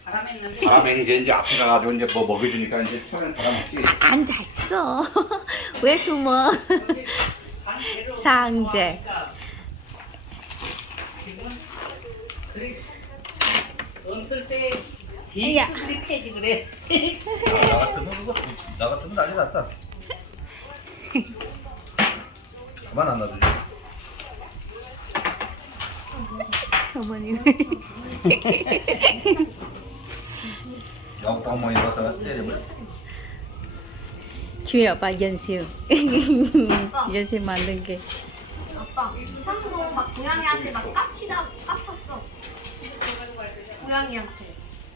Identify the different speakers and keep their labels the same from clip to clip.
Speaker 1: 바람에 이제 앞에 가가지고 이제 뭐 먹여주니까 이제 처음엔 받아먹지.
Speaker 2: 앉아 있어. 왜 숨어? 상제.
Speaker 3: 없을 때
Speaker 2: 야.
Speaker 3: 뒤집들이 패지 그래.
Speaker 4: 나 같으면 그거 나 같으면 난리 났다. 가만 안 놔두지.
Speaker 2: 어머니.
Speaker 4: 야구 빵 많이 갖다가 때리면
Speaker 2: 주희 아빠 연습. 연습 만든 게.
Speaker 5: 아빠 이상도 막 고양이한테 막 깝쳤어. 고양이한테.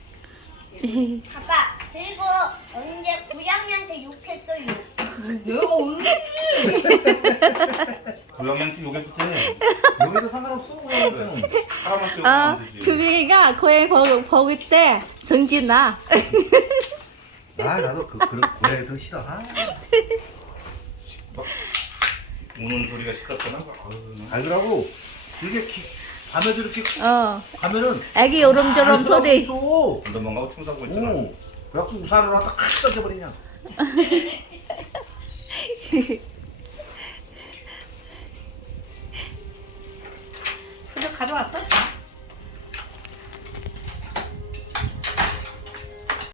Speaker 5: 아빠 그리고 언제 고양이한테 욕했어요. 내가 언제?
Speaker 4: 고양이한테 욕했을 때 여기도 상관없어. 고양이한테는.
Speaker 1: 사람한테
Speaker 2: 어,
Speaker 1: 욕하면 되지.
Speaker 2: 주빈이가 고양이 보고 때 성질 나.
Speaker 4: 아 나도 그런 고양이 더 싫어. 아.
Speaker 1: 우는 소리가 시끄럽잖아.
Speaker 4: 알더라고. 이게 밤에도 이렇게 가면은
Speaker 2: 애기 요름저름 소리.
Speaker 1: 도망가고 충사고 있잖아.
Speaker 4: 그래갖고 우산으로 갖다 칵 던져버리냐.
Speaker 3: 수저 가져왔어?